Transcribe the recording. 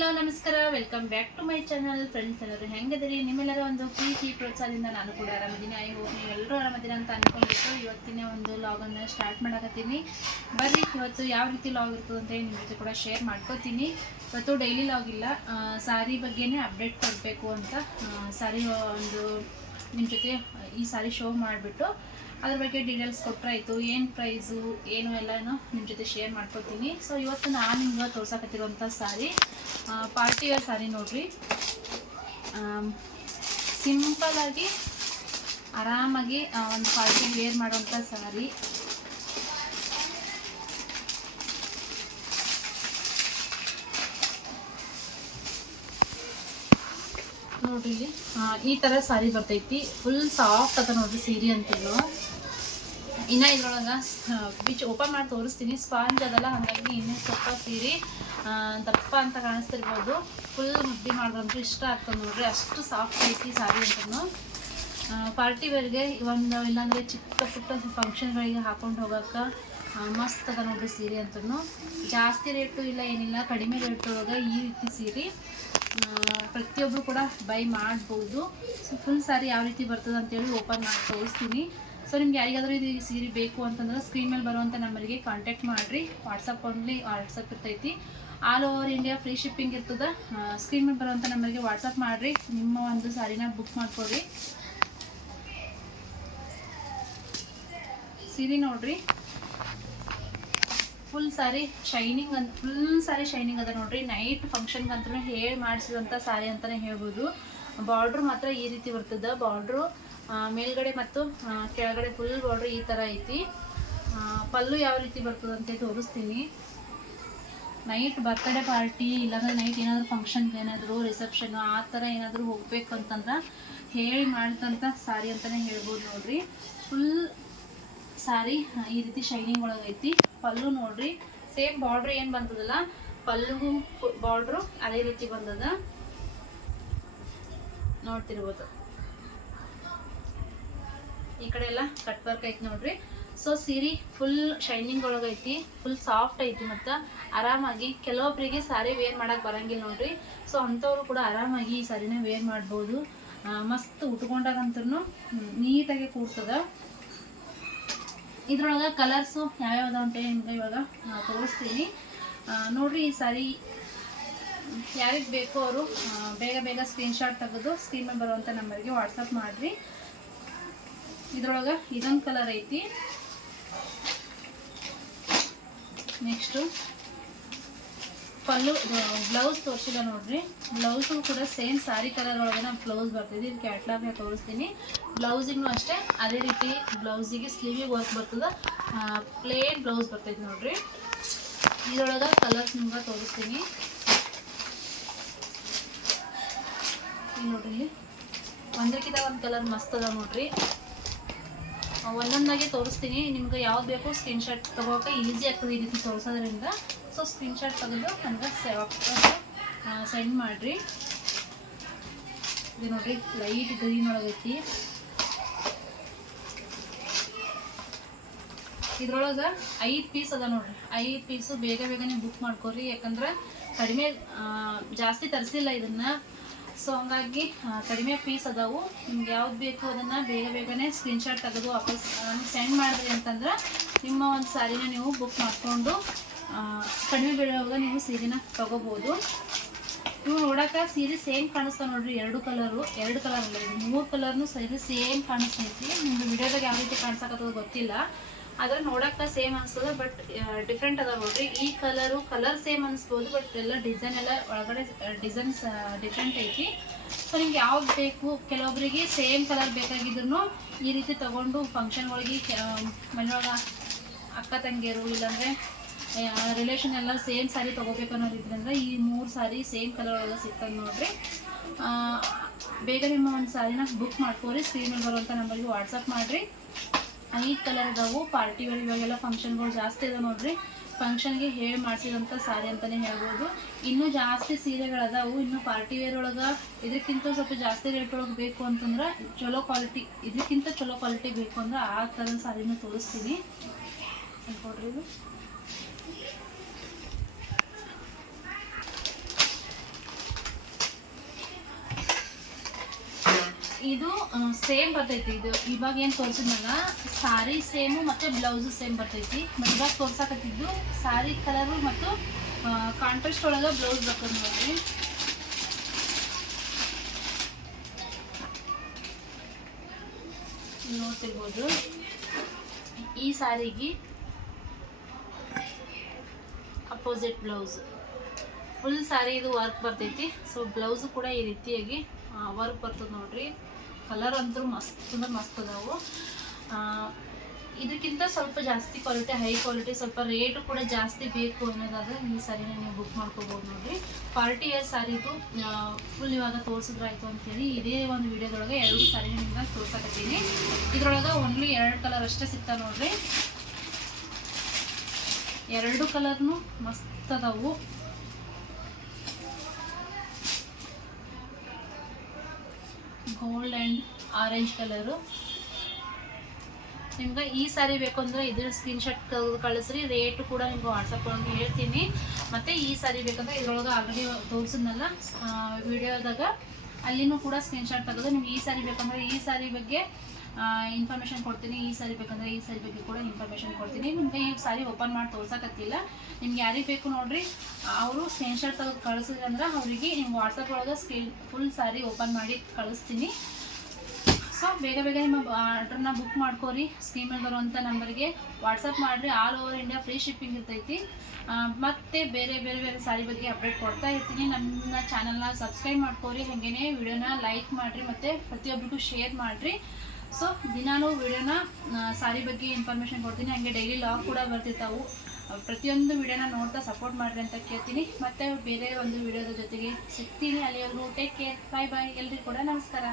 Hello ನಮಸ್ಕಾರ, welcome back to my channel. Friends ಎಲ್ಲರೂ ಹೆಂಗದಿರಿ? ನಿಮ್ಮೆಲ್ಲರ ಒಂದು ಪ್ರೀತಿ ಪ್ರೋತ್ಸಾಹದಿಂದ ನಾನು ಕೂಡ ಆರಾಮದಿನಿ. ಐ ಹೋಪ್ ನೀವೆಲ್ಲರೂ ಆರಾಮದಿನ ಅಂತ ಅಂದ್ಕೊಂಡ್ಬಿಟ್ಟು ಇವತ್ತಿನ ಒಂದು ಲಾಗನ್ನು ಸ್ಟಾರ್ಟ್ ಮಾಡಕತ್ತೀನಿ. ಬರ್ರಿ, ಇವತ್ತು ಯಾವ ರೀತಿ ಲಾಗ್ ಇರ್ತದೆ ಅಂತ ಹೇಳಿ ನಿಮ್ಮ ಜೊತೆ ಕೂಡ ಶೇರ್ ಮಾಡ್ಕೋತೀನಿ. ಇವತ್ತು ಡೈಲಿ ಲಾಗ್ ಇಲ್ಲ, ಸಾರಿ ಬಗ್ಗೆನೇ ಅಪ್ಡೇಟ್ ಕೊಡಬೇಕು ಅಂತ ಸಾರಿ ಒಂದು ನಿಮ್ಮ ಜೊತೆ ಈ ಸಾರಿ ಶೋ ಮಾಡಿಬಿಟ್ಟು ಅದ್ರ ಬಗ್ಗೆ ಡೀಟೇಲ್ಸ್ ಕೊಟ್ಟರಾಯಿತು. ಏನು ಪ್ರೈಸು ಏನು ಎಲ್ಲನೂ ನಿಮ್ಮ ಜೊತೆ ಶೇರ್ ಮಾಡ್ಕೊತೀನಿ. ಸೊ ಇವತ್ತು ನಾನು ನಿಮ್ಗೆ ತೋರ್ಸಕತ್ತಿರುವಂಥ ಸಾರಿ ಪಾರ್ಟಿ ವೇರ್ ಸಾರಿ ನೋಡ್ರಿ. ಸಿಂಪಲಾಗಿ ಆರಾಮಾಗಿ ಒಂದು ಪಾರ್ಟಿ ವೇರ್ ಮಾಡುವಂಥ ಸಾರಿ. ನೋಡ್ರಿ, ಇಲ್ಲಿ ಈ ಥರ ಸಾರಿ ಬರ್ತೈತಿ. ಫುಲ್ ಸಾಫ್ಟ್ ಅದ ನೋಡ್ರಿ ಸೀರೆ ಅಂತಿಲ್ಲ. ಇನ್ನು ಇದ್ರೊಳಗೆ ಬಿಚ್ ಓಪನ್ ಮಾಡಿ ತೋರಿಸ್ತೀನಿ. ಸ್ಪಾಂಜ್ ಅದಲ್ಲ, ಹಾಗಾಗಿ ಇನ್ನೂ ಸ್ವಲ್ಪ ಸೀರೆ ದಪ್ಪ ಅಂತ ಕಾಣಿಸ್ತಿರ್ಬೋದು. ಫುಲ್ ಮುದ್ದೆ ಮಾಡಿದ್ರಂತೂ ಇಷ್ಟ ಆಗ್ತದೆ ನೋಡ್ರಿ, ಅಷ್ಟು ಸಾಫ್ಟ್ ಐತಿ ಸಾರಿ ಅಂತೂ. ಪಾರ್ಟಿ ವೇರ್ಗೆ ಒಂದು ಇಲ್ಲಾಂದರೆ ಚಿಕ್ಕ ಪುಟ್ಟ ಫಂಕ್ಷನ್ಗಳಿಗೆ ಹಾಕೊಂಡು ಹೋಗೋಕೆ ಮಸ್ತ್ ಅದ ನೋಡ್ರಿ ಸೀರೆ ಅಂತೂ. ಜಾಸ್ತಿ ರೇಟು ಇಲ್ಲ, ಏನಿಲ್ಲ, ಕಡಿಮೆ ರೇಟ್ ಒಳಗೆ ಈ ರೀತಿ ಸೀರೆ ಪ್ರತಿಯೊಬ್ಬರು ಕೂಡ ಬೈ ಮಾಡ್ಬೋದು. ಸೊ ಫುಲ್ ಸಾರಿ ಯಾವ ರೀತಿ ಬರ್ತದೆ ಅಂತೇಳಿ ಓಪನ್ ಮಾಡಿ ತೋರಿಸ್ತೀನಿ. ಸೊ ನಿಮ್ಗೆ ಯಾರಿಗಾದರೂ ಇದು ಸೀರೆ ಬೇಕು ಅಂತಂದ್ರೆ ಸ್ಕ್ರೀನ್ ಮೇಲೆ ಬರುವಂಥ ನಂಬರಿಗೆ ಕಾಂಟ್ಯಾಕ್ಟ್ ಮಾಡಿರಿ. ವಾಟ್ಸಪ್ ಇರ್ತೈತಿ. All over India free shipping ಇರ್ತದೆ. ಸ್ಕ್ರೀನ್ ಮೇಲೆ ಬರುವಂಥ ನಂಬರಿಗೆ ವಾಟ್ಸಪ್ ಮಾಡಿರಿ, ನಿಮ್ಮ ಒಂದು ಸಾರಿನ ಬುಕ್ ಮಾಡ್ಕೊಳ್ರಿ. ಸೀರೆ ನೋಡ್ರಿ, ಫುಲ್ ಸಾರಿ ಶೈನಿಂಗ್ ಅದ ನೋಡ್ರಿ. ನೈಟ್ ಫಂಕ್ಷನ್ಗೆ ಅಂತೂ ಹೇಳಿ ಮಾಡಿಸಿದಂಥ ಸಾರಿ ಅಂತಲೇ ಹೇಳ್ಬೋದು. ಬಾರ್ಡ್ರ್ ಮಾತ್ರ ಈ ರೀತಿ ಬರ್ತದೆ. ಬಾರ್ಡ್ರು ಮೇಲ್ಗಡೆ ಮತ್ತು ಕೆಳಗಡೆ ಫುಲ್ ಬಾರ್ಡ್ರ್ ಈ ಥರ ಐತಿ. ಪಲ್ಲು ಯಾವ ರೀತಿ ಬರ್ತದೆ ಅಂತ ತೋರಿಸ್ತೀನಿ. ನೈಟ್ ಬರ್ತ್ಡೇ ಪಾರ್ಟಿ ಇಲ್ಲಾಂದ್ರೆ ನೈಟ್ ಏನಾದರೂ ಫಂಕ್ಷನ್ಗೆ ಏನಾದರೂ ರಿಸೆಪ್ಷನ್ ಆ ಥರ ಏನಾದರೂ ಹೋಗ್ಬೇಕು ಅಂತಂದ್ರೆ ಹೇಳಿ ಮಾಡಿದಂಥ ಸಾರಿ ಅಂತಲೇ ಹೇಳ್ಬೋದು ನೋಡ್ರಿ. ಫುಲ್ ಸಾರಿ ಈ ರೀತಿ ಶೈನಿಂಗ್ ಒಳಗೈತಿ. ಪಲ್ಲು ನೋಡ್ರಿ, ಸೇಮ್ ಬಾರ್ಡ್ರ್ ಏನು ಬಂದದಲ್ಲ, ಪಲ್ಲುಗೂ ಬಾರ್ಡ್ರು ಅದೇ ರೀತಿ ಬಂದದ, ನೋಡ್ತಿರ್ಬೋದು. ಈ ಕಡೆ ಎಲ್ಲ ಕಟ್ ವರ್ಕ್ ಐತಿ ನೋಡ್ರಿ. ಸೊ ಸೀರೆ ಫುಲ್ ಶೈನಿಂಗ್ ಒಳಗೈತಿ, ಫುಲ್ ಸಾಫ್ಟ್ ಐತಿ. ಮತ್ತು ಆರಾಮಾಗಿ ಕೆಲವೊಬ್ಬರಿಗೆ ಸಾರಿ ವೇರ್ ಮಾಡೋಕೆ ಬರಂಗಿಲ್ಲ ನೋಡ್ರಿ. ಸೊ ಅಂಥವ್ರು ಕೂಡ ಆರಾಮಾಗಿ ಈ ಸಾರಿನ ವೇರ್ ಮಾಡ್ಬೋದು. ಮಸ್ತ್ ಉಟ್ಕೊಂಡಾಗಂತೂ ನೀಟಾಗಿ ಕೂರ್ತದ. ಇದ್ರೊಳಗೆ ಕಲರ್ಸು ಯಾವ್ಯಾವ್ದು ಅಂತೇಳಿ ನಿಮ್ಗೆ ಇವಾಗ ತೋರಿಸ್ತೀನಿ ನೋಡ್ರಿ. ಈ ಸಾರಿ ಯಾರಿಗೆ ಬೇಕೋ ಅವರು ಬೇಗ ಸ್ಕ್ರೀನ್ಶಾಟ್ ತೆಗೆದು ಸ್ಕ್ರೀನ್ ಮೇಲೆ ಬರುವಂಥ ನಂಬರ್ಗೆ ವಾಟ್ಸಪ್ ಮಾಡಿರಿ. ಇದ್ರೊಳಗೆ ಇದೊಂದು ಕಲರ್ ಐತಿ. ನೆಕ್ಸ್ಟು ಪಲ್ಲು ಬ್ಲೌಸ್ ತೋರಿಸಿಲ್ಲ ನೋಡ್ರಿ. ಬ್ಲೌಸು ಕೂಡ ಸೇಮ್ ಸ್ಯಾರಿ ಕಲರ್ ಒಳಗೆ ನಾವು ಬ್ಲೌಸ್ ಬರ್ತಿದ್ವಿ. ಇದು ಕ್ಯಾಟ್ಲಾಗ್ನ ತೋರಿಸ್ತೀನಿ. ಬ್ಲೌಸಿಗೂ ಅಷ್ಟೇ ಅದೇ ರೀತಿ ಬ್ಲೌಸಿಗೆ ಸ್ಲೀವಿಗೆ ವರ್ಕ್ ಬರ್ತದೆ. ಪ್ಲೇನ್ ಬ್ಲೌಸ್ ಬರ್ತೈತೆ ನೋಡ್ರಿ. ಇದರೊಳಗೆ ಕಲರ್ಸ್ ನಿಮ್ಗೆ ತೋರಿಸ್ತೀನಿ. ನೋಡ್ರಿ, ಇಲ್ಲಿ ಒಂದಕ್ಕಿಂತ ಒಂದು ಕಲರ್ ಮಸ್ತ್ ಅದ ನೋಡ್ರಿ. ಒಂದೊಂದಾಗಿ ತೋರಿಸ್ತೀನಿ. ನಿಮ್ಗೆ ಯಾವ್ದು ಬೇಕು ಸ್ಕ್ರೀನ್ಶಾಟ್ ತಗೋಕೆ ಈಸಿ ಆಗ್ತದೆ ಈ ರೀತಿ ತೋರಿಸೋದ್ರಿಂದ. ಸೊ ಸ್ಕ್ರೀನ್ಶಾಟ್ ತೆಗೆದು ನನಗೆ ಸೆಂಡ್ ಮಾಡಿರಿ. ಇದು ನೋಡ್ರಿ, ಲೈಟ್ ಗ್ರೀನ್ ಒಳಗೈತಿ. ಇದ್ರೊಳಗೆ 5 ಪೀಸ್ ಅದ ನೋಡ್ರಿ. 5 ಪೀಸು ಬೇಗನೆ ಬುಕ್ ಮಾಡ್ಕೊರಿ, ಯಾಕಂದ್ರೆ ಕಡಿಮೆ ಜಾಸ್ತಿ ತರಿಸಿಲ್ಲ ಇದನ್ನು. ಸೊ ಹಂಗಾಗಿ ಕಡಿಮೆ ಪೀಸ್ ಅದಾವು. ನಿಮ್ಗೆ ಯಾವ್ದು ಬೇಕು ಅದನ್ನು ಬೇಗನೆ ಸ್ಕ್ರೀನ್ಶಾಟ್ ತೆಗೆದು ವಾಪಸ್ ಸೆಂಡ್ ಮಾಡಿದ್ರಿ ಅಂತಂದ್ರೆ ನಿಮ್ಮ ಒಂದು ಸಾರಿನ ನೀವು ಬುಕ್ ಮಾಡಿಕೊಂಡು ಕಡಿಮೆ ಬೆಳೆಯುವಾಗ ನೀವು ಸೀರೆನ ತಗೋಬೋದು. ನೀವು ನೋಡೋಕೆ ಸೀರೆ ಸೇಮ್ ಕಾಣಿಸ್ತಾವೆ ನೋಡ್ರಿ. 2 ಕಲರ್ ಅಲ್ಲ, ಇದು 3 ಕಲರ್ನು ಸೀರೆ ಸೇಮ್ ಕಾಣಿಸ್ತೈತಿ. ನಿಮ್ಗೆ ವಿಡಿಯೋದಾಗ ಯಾವ ರೀತಿ ಕಾಣಿಸಕತ್ತದ ಗೊತ್ತಿಲ್ಲ, ಆದರೆ ನೋಡೋಕೆ ಸೇಮ್ ಅನಿಸ್ತದೆ, ಬಟ್ ಡಿಫ್ರೆಂಟ್ ಅದ ನೋಡ್ರಿ. ಈ ಕಲರ್ ಸೇಮ್ ಅನಿಸ್ಬೋದು, ಬಟ್ ಎಲ್ಲ ಡಿಸೈನ್ ಎಲ್ಲ ಒಳಗಡೆ ಡಿಸೈನ್ಸ್ ಡಿಫ್ರೆಂಟ್ ಐತಿ. ಸೊ ನಿಮ್ಗೆ ಯಾವ್ದು ಬೇಕು, ಕೆಲವೊಬ್ಬರಿಗೆ ಸೇಮ್ ಕಲರ್ ಬೇಕಾಗಿದ್ರು ಈ ರೀತಿ ತೊಗೊಂಡು ಫಂಕ್ಷನ್ಗಳಿಗೆ ಮನೆಯೊಳಗೆ ಅಕ್ಕ ತಂಗಿಯರು ಇಲ್ಲಾಂದರೆ ರಿಲೇಷನ್ ಎಲ್ಲ ಸೇಮ್ ಸ್ಯಾರಿ ತೊಗೋಬೇಕು ಅನ್ನೋದಿದ್ರಿಂದ ಈ 3 ಸಾರಿ ಸೇಮ್ ಕಲರ್ ಒಳಗೆ ಸಿಗ್ತದೆ ನೋಡ್ರಿ. ಬೇಗ ನಿಮ್ಮ ಒಂದು ಸಾರಿನ ಬುಕ್ ಮಾಡ್ಕೊರಿ. ಸ್ಕ್ರೀನ್ ಮೇಲೆ ಬರುವಂಥ ನಂಬರ್ಗೆ ವಾಟ್ಸಪ್ ಮಾಡಿರಿ. 5 ಕಲರ್ ಇದಾವೆ. ಪಾರ್ಟಿ ವೇರ್ ಇವಾಗೆಲ್ಲ ಫಂಕ್ಷನ್ಗಳು ಜಾಸ್ತಿ ಇದೆ ನೋಡ್ರಿ. ಫಂಕ್ಷನ್ಗೆ ಹೇಳಿ ಮಾಡಿಸಿದಂಥ ಸಾರಿ ಅಂತಲೇ ಹೇಳ್ಬೋದು. ಇನ್ನೂ ಜಾಸ್ತಿ ಸೀರೆಗಳದಾವು. ಇನ್ನು ಪಾರ್ಟಿ ವೇರ್ ಒಳಗೆ ಇದಕ್ಕಿಂತ ಸ್ವಲ್ಪ ಜಾಸ್ತಿ ರೇಟ್ ಒಳಗೆ ಬೇಕು ಅಂತಂದ್ರೆ ಚಲೋ ಕ್ವಾಲಿಟಿ, ಇದಕ್ಕಿಂತ ಚಲೋ ಕ್ವಾಲಿಟಿ ಬೇಕು ಅಂದ್ರೆ ಆ ಥರದ ಸಾರಿನೂ ತೋರಿಸ್ತೀನಿ. ನೋಡ್ರಿ, ಇದು ಇದು ಸೇಮ್ ಬರ್ತೈತಿ. ಇದು ಇವಾಗ ಏನು ತೋರಿಸಿದ್ನಲ್ಲ ಸಾರಿ ಸೇಮು ಮತ್ತು ಬ್ಲೌಸು ಸೇಮ್ ಬರ್ತೈತಿ. ಬಟ್ ಇವಾಗ ತೋರ್ಸಾಕತ್ತಿದ್ದು ಸಾರಿ ಕಲರು ಮತ್ತು ಕಾಂಟ್ರಾಸ್ಟ್ ಒಳಗೆ ಬ್ಲೌಸ್ ಬರ್ತದೆ ನೋಡ್ರಿ. ನೋಡ್ತಿರ್ಬೋದು ಈ ಸಾರಿಗೆ ಅಪೋಸಿಟ್ ಬ್ಲೌಸ್. ಫುಲ್ ಸಾರಿ ಇದು ವರ್ಕ್ ಬರ್ತೈತಿ. ಸೊ ಬ್ಲೌಸು ಕೂಡ ಈ ರೀತಿಯಾಗಿ ವರ್ಕ್ ಬರ್ತದೆ ನೋಡ್ರಿ. ಕಲರ್ ಅಂತೂ ಮಸ್ತ್ ಅಂದ್ರೆ ಮಸ್ತ್ ಅದಾವು. ಇದಕ್ಕಿಂತ ಸ್ವಲ್ಪ ಜಾಸ್ತಿ ಕ್ವಾಲಿಟಿ, ಹೈ ಕ್ವಾಲಿಟಿ, ಸ್ವಲ್ಪ ರೇಟು ಕೂಡ ಜಾಸ್ತಿ ಬೇಕು ಅನ್ನೋದಾದ್ರೆ ಈ ಸಾರಿನ ನೀವು ಬುಕ್ ಮಾಡ್ಕೋಬೋದು ನೋಡ್ರಿ. ಪಾರ್ಟಿ ವೇರ್ ಸಾರಿದು ಫುಲ್ ಇವಾಗ ತೋರಿಸಿದ್ರಾಯ್ತು ಅಂತೇಳಿ ಇದೇ ಒಂದು ವಿಡಿಯೋದೊಳಗೆ 2 ಸಾರಿನ ನಿಮ್ಗೆ ತೋರ್ಸಕತ್ತೀನಿ. ಇದ್ರೊಳಗೆ ಓನ್ಲಿ 2 ಕಲರ್ ಅಷ್ಟೇ ಸಿಗ್ತಾವೆ ನೋಡ್ರಿ. 2 ಕಲರ್ನು ಮಸ್ತ್ ಅದಾವು. Gold and orange colour. ನಿಮ್ಗೆ ಈ ಸಾರಿ ಬೇಕು ಅಂದರೆ ಇದ್ರ ಸ್ಕ್ರೀನ್ಶಾಟ್ ತೆಗೆದು ಕಳಿಸ್ರಿ. ರೇಟು ಕೂಡ ನಿಮ್ಗೆ ವಾಟ್ಸಪ್ ಒಳಗೆ ಹೇಳ್ತೀನಿ. ಮತ್ತು ಈ ಸಾರಿ ಬೇಕಂದ್ರೆ ಇದ್ರೊಳಗೆ ಆಲ್ರೆಡಿ ತೋರಿಸಿದ್ನಲ್ಲ ವಿಡಿಯೋದಾಗ, ಅಲ್ಲಿನೂ ಕೂಡ ಸ್ಕ್ರೀನ್ಶಾಟ್ ತೆಗೆದು ನಿಮ್ಗೆ ಈ ಸಾರಿ ಬೇಕಂದ್ರೆ ಈ ಸಾರಿ ಬಗ್ಗೆ ಇನ್ಫಾರ್ಮೇಷನ್ ಕೊಡ್ತೀನಿ. ಈ ಸಾರಿ ಬೇಕಂದ್ರೆ ಈ ಸಾರಿ ಬಗ್ಗೆ ಕೂಡ ಇನ್ಫಾರ್ಮೇಷನ್ ಕೊಡ್ತೀನಿ. ನಿಮ್ಗೆ ಈ ಸಾರಿ ಓಪನ್ ಮಾಡಿ ತೋರ್ಸಕತ್ತಿಲ್ಲ. ನಿಮ್ಗೆ ಯಾರಿಗೆ ಬೇಕು ನೋಡ್ರಿ ಅವರು ಸ್ಕ್ರೀನ್ಶಾಟ್ ತೆಗೆದು ಕಳಿಸಿದ್ರೆ ಅಂದ್ರೆ ಅವರಿಗೆ ನಿಮ್ಗೆ ವಾಟ್ಸಪ್ ಒಳಗೆ ಫುಲ್ ಸಾರಿ ಓಪನ್ ಮಾಡಿ ಕಳಿಸ್ತೀನಿ. ಸೊ ಬೇಗ ಬೇಗ ನಿಮ್ಮ ಆರ್ಡ್ರನ್ನ ಬುಕ್ ಮಾಡ್ಕೋರಿ. ಸ್ಕ್ರೀನ್ ಮೇಲೆ ಬರುವಂಥ ನಂಬರ್ಗೆ ವಾಟ್ಸಪ್ ಮಾಡಿರಿ. All over India free shipping ಇರ್ತೈತಿ. ಮತ್ತು ಬೇರೆ ಸಾರಿ ಬಗ್ಗೆ ಅಪ್ಡೇಟ್ ಕೊಡ್ತಾ ಇರ್ತೀನಿ. ನಮ್ಮ ಚಾನಲ್ನ ಸಬ್ಸ್ಕ್ರೈಬ್ ಮಾಡ್ಕೋರಿ. ಹಾಗೇನೆ ವಿಡಿಯೋನ ಲೈಕ್ ಮಾಡಿರಿ ಮತ್ತು ಪ್ರತಿಯೊಬ್ಬರಿಗೂ ಶೇರ್ ಮಾಡಿರಿ. ಸೊ ದಿನಾನು ವಿಡಿಯೋನ ಸಾರಿ ಬಗ್ಗೆ ಇನ್ಫಾರ್ಮೇಷನ್ ಕೊಡ್ತೀನಿ. ಹಾಗೆ ಡೈಲಿ ಲಾಗ್ ಕೂಡ ಬರ್ತಿರ್ತಾವೆ. ಪ್ರತಿಯೊಂದು ವಿಡಿಯೋನ ನೋಡ್ತಾ ಸಪೋರ್ಟ್ ಮಾಡಿರಿ ಅಂತ ಕೇಳ್ತೀನಿ. ಮತ್ತು ಬೇರೆ ಒಂದು ವಿಡಿಯೋದ ಜೊತೆಗೆ ಸಿಗ್ತೀನಿ. ಅಲ್ಲಿವರೆಗೂ ಟೇಕ್ ಕೇರ್, ಬಾಯ್ ಬಾಯ್. ಎಲ್ರಿಗೂ ಕೂಡ ನಮಸ್ಕಾರ.